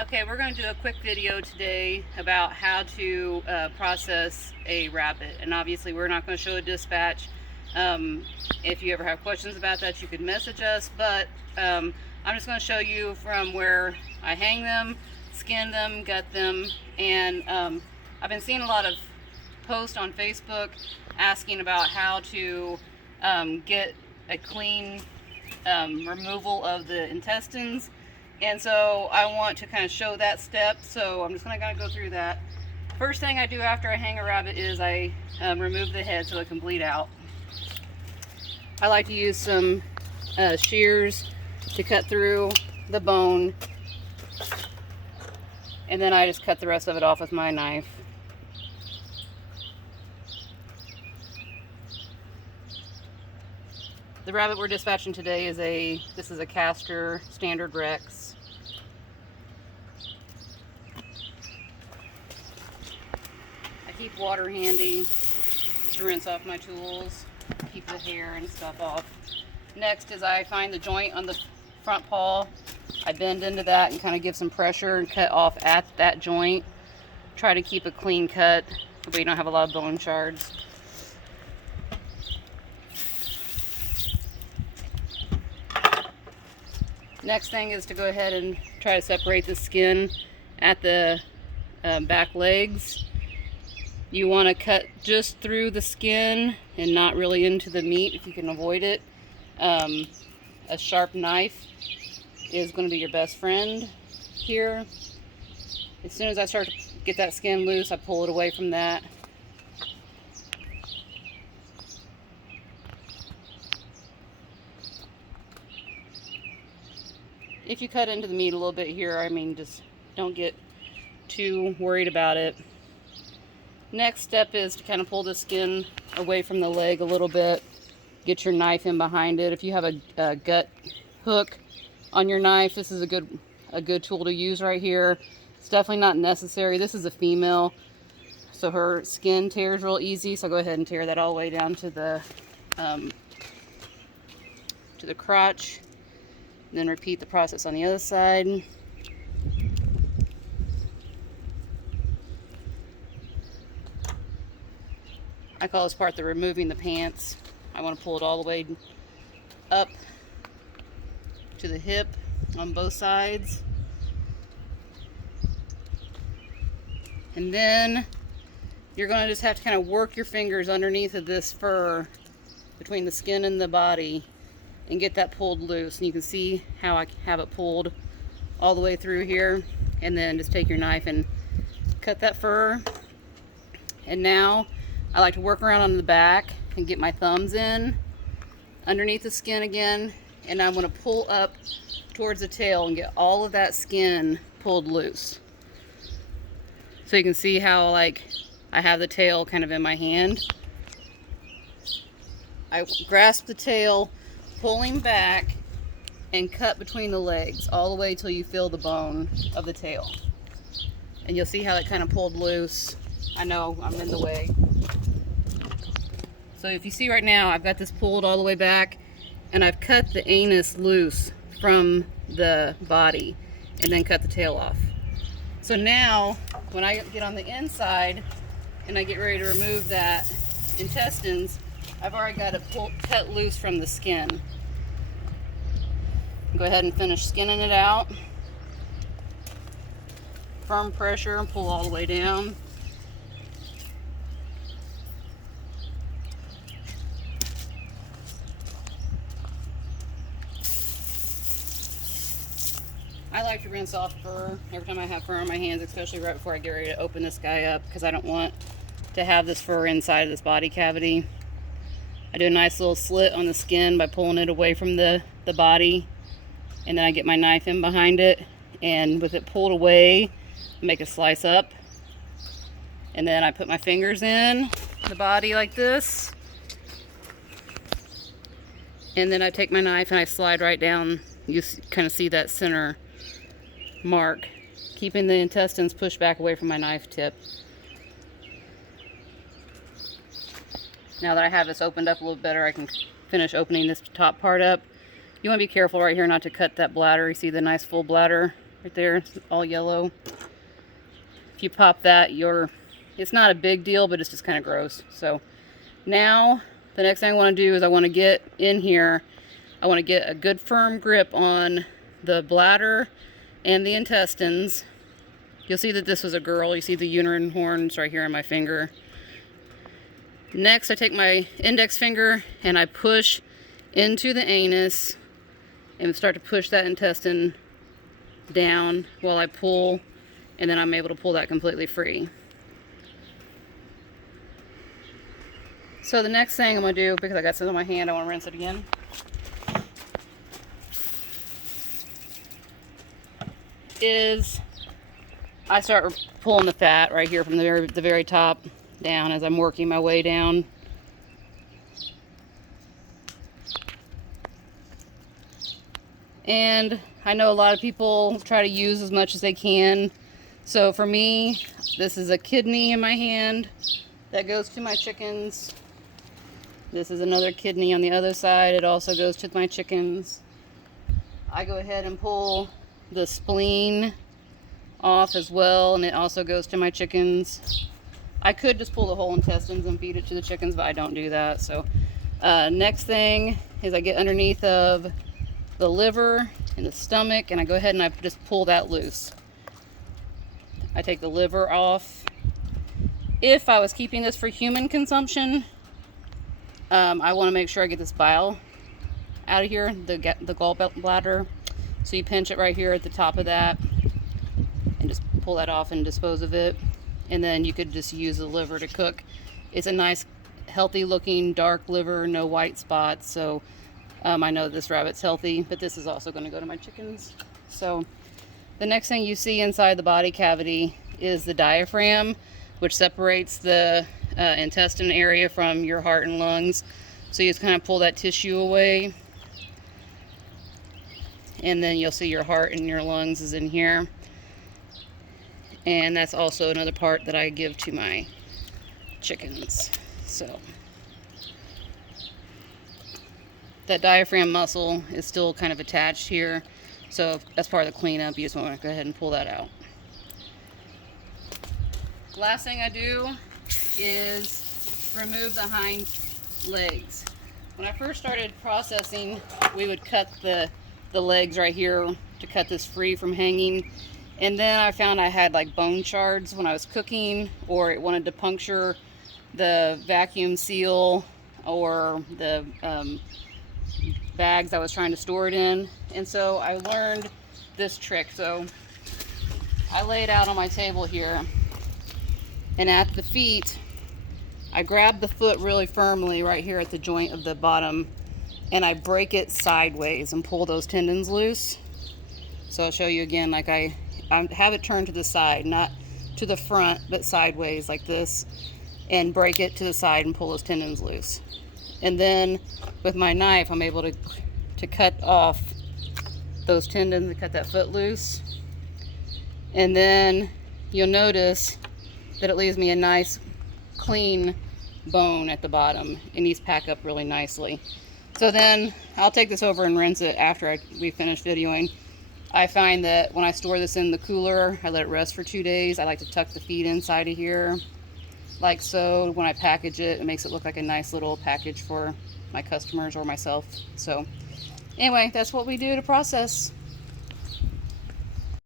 Okay, we're going to do a quick video today about how to process a rabbit. And obviously we're not going to show a dispatch. If you ever have questions about that, you could message us. But I'm just going to show you from where I hang them, skin them, gut them. And I've been seeing a lot of posts on Facebook asking about how to get a clean removal of the intestines. And so I want to kind of show that step, so I'm just going to go through that. First thing I do after I hang a rabbit is I remove the head so it can bleed out. I like to use some shears to cut through the bone, and then I just cut the rest of it off with my knife. The rabbit we're dispatching today is this is a Castor Standard Rex. I keep water handy to rinse off my tools, keep the hair and stuff off. Next is I find the joint on the front paw. I bend into that and kind of give some pressure and cut off at that joint. Try to keep a clean cut so we don't have a lot of bone shards. Next thing is to go ahead and try to separate the skin at the back legs. You want to cut just through the skin and not really into the meat if you can avoid it. A sharp knife is going to be your best friend here. As soon as I start to get that skin loose, I pull it away from that. If you cut into the meat a little bit here, I mean, just don't get too worried about it. Next step is to kind of pull the skin away from the leg a little bit. Get your knife in behind it. If you have a gut hook on your knife, this is a good tool to use right here. It's definitely not necessary. This is a female, so her skin tears real easy. So go ahead and tear that all the way down to the crotch. Then repeat the process on the other side. I call this part the removing the pants. I want to pull it all the way up to the hip on both sides. And then you're going to just have to kind of work your fingers underneath of this fur between the skin and the body and get that pulled loose. And you can see how I have it pulled all the way through here. And then just take your knife and cut that fur. And now I like to work around on the back and get my thumbs in underneath the skin again, and I want to pull up towards the tail and get all of that skin pulled loose. So you can see how like I have the tail kind of in my hand. I grasp the tail, pulling back, and cut between the legs all the way till you feel the bone of the tail. And you'll see how it kind of pulled loose. I know I'm in the way. So if you see right now, I've got this pulled all the way back, and I've cut the anus loose from the body and then cut the tail off. So now when I get on the inside and I get ready to remove that intestines, I've already got it cut loose from the skin. Go ahead and finish skinning it out. Firm pressure and pull all the way down. I like to rinse off fur every time I have fur on my hands, especially right before I get ready to open this guy up, because I don't want to have this fur inside of this body cavity. I do a nice little slit on the skin by pulling it away from the body, and then I get my knife in behind it, and with it pulled away, I make a slice up, and then I put my fingers in the body like this, and then I take my knife and I slide right down. You kind of see that center mark, keeping the intestines pushed back away from my knife tip. Now that I have this opened up a little better, I can finish opening this top part up. You want to be careful right here not to cut that bladder. You see the nice full bladder right there, it's all yellow. If you pop that, it's not a big deal, but it's just kind of gross. So now the next thing I want to do is I want to get in here. I want to get a good firm grip on the bladder and the intestines. You'll see that this was a girl. You see the uterine horns right here on my finger. Next, I take my index finger and I push into the anus and start to push that intestine down while I pull, and then I'm able to pull that completely free. So the next thing I'm going to do, because I got some on my hand, I want to rinse it again. Is I start pulling the fat right here from the very top down as I'm working my way down. And I know a lot of people try to use as much as they can. So for me, this is a kidney in my hand that goes to my chickens. This is another kidney on the other side. It also goes to my chickens. I go ahead and pull the spleen off as well, and it also goes to my chickens. I could just pull the whole intestines and feed it to the chickens, but I don't do that. So next thing is I get underneath of the liver and the stomach, and I go ahead and I just pull that loose. I take the liver off. If I was keeping this for human consumption, I want to make sure I get this bile out of here, the gallbladder. So you pinch it right here at the top of that and just pull that off and dispose of it. And then you could just use the liver to cook. It's a nice, healthy looking dark liver, no white spots. So I know this rabbit's healthy, but this is also going to go to my chickens. So the next thing you see inside the body cavity is the diaphragm, which separates the intestine area from your heart and lungs. So you just kind of pull that tissue away, and then you'll see your heart and your lungs is in here. And that's also another part that I give to my chickens. So that diaphragm muscle is still kind of attached here. So that's part of the cleanup. You just want to go ahead and pull that out. Last thing I do is remove the hind legs. When I first started processing, we would cut the legs right here to cut this free from hanging. And then I found I had like bone shards when I was cooking, or it wanted to puncture the vacuum seal or the bags I was trying to store it in. And so I learned this trick. So I lay it out on my table here, and at the feet, I grab the foot really firmly right here at the joint of the bottom, and I break it sideways and pull those tendons loose. So I'll show you again, like I have it turned to the side, not to the front, but sideways like this, and break it to the side and pull those tendons loose. And then with my knife, I'm able to cut off those tendons and cut that foot loose. And then you'll notice that it leaves me a nice clean bone at the bottom, and these pack up really nicely. So then I'll take this over and rinse it after we finish videoing. I find that when I store this in the cooler, I let it rest for 2 days. I like to tuck the feet inside of here like so. When I package it, it makes it look like a nice little package for my customers or myself. So anyway, that's what we do to process.